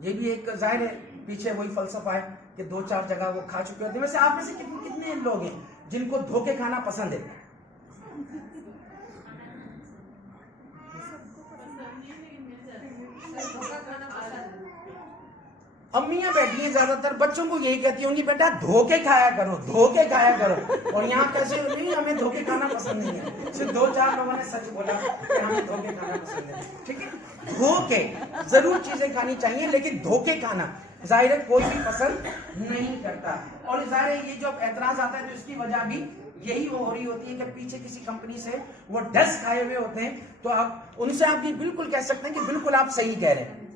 ये भी एक जाहिर है पीछे वही फलसफा है कि 2-4 जगह वो खा चुके होते हैं। वैसे आप में से कितने लोग हैं जिनको धोखे खाना पसंद है? अम्मियां बैठी हैं ज्यादातर, बच्चों को यही कहती होंगी बेटा धोखे खाया करो, धोखे खाया करो। और यहाँ कैसे नहीं, हमें धोखे खाना पसंद नहीं है। सिर्फ 2-4 लोगों ने सच बोला कि हमें धोखे खाना पसंद है। ठीक है, धोखे जरूर चीजें खानी चाहिए, लेकिन धोखे खाना जाहिर है कोई भी पसंद नहीं करता। और जाहिर है ये जो एतराज आता है तो इसकी वजह भी यही हो रही होती है कि पीछे किसी कंपनी से वो डस खाए हुए होते हैं, तो आप उनसे आप ये बिल्कुल कह सकते हैं कि बिल्कुल आप सही कह रहे हैं।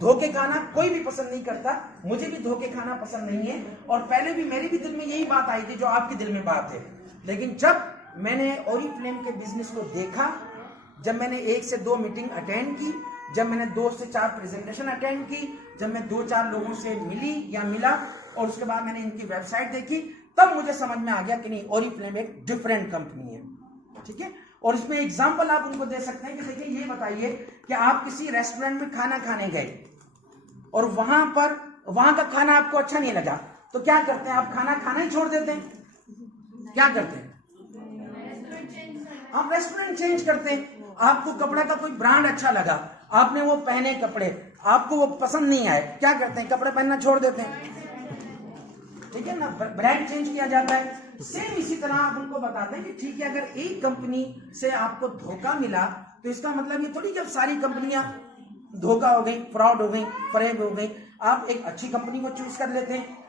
धोखे खाना कोई भी पसंद नहीं करता, मुझे भी धोखे खाना पसंद नहीं है। और पहले भी मेरे भी दिल में यही बात आई थी जो आपके दिल में बात है। लेकिन जब मैंने ओरिफ्लेम के बिजनेस को देखा, जब मैंने 1 से 2 मीटिंग अटेंड की, जब मैंने 2 से 4 प्रेजेंटेशन अटेंड की, जब मैं 2-4 लोगों से मिला और उसके बाद मैंने इनकी वेबसाइट देखी, तब मुझे समझ में आ गया कि नहीं, ओरिफ्लेम एक डिफरेंट कंपनी है। ठीक है, और इसमें एग्जांपल आप उनको दे सकते हैं कि देखिए ये बताइए कि आप किसी रेस्टोरेंट में खाना खाने गए और वहां का खाना आपको अच्छा नहीं लगा, तो क्या करते हैं? आप खाना ही छोड़ देते हैं। क्या करते हैं? आप रेस्टोरेंट चेंज करते हैं। आपको कपड़े का कोई ब्रांड अच्छा लगा, आपने वो पहने कपड़े, आपको वो पसंद नहीं आए, क्या करते हैं? कपड़े पहनना छोड़ देते हैं। ठीक है ना, ब्रांड चेंज किया जाता है। सेम इसी तरह आप उनको बताते हैं कि ठीक है, अगर एक कंपनी से आपको धोखा मिला तो इसका मतलब ये थोड़ी जब सारी कंपनियां धोखा हो गई, फ्रॉड हो गई, फरेब हो गई, आप एक अच्छी कंपनी को चूज कर लेते हैं।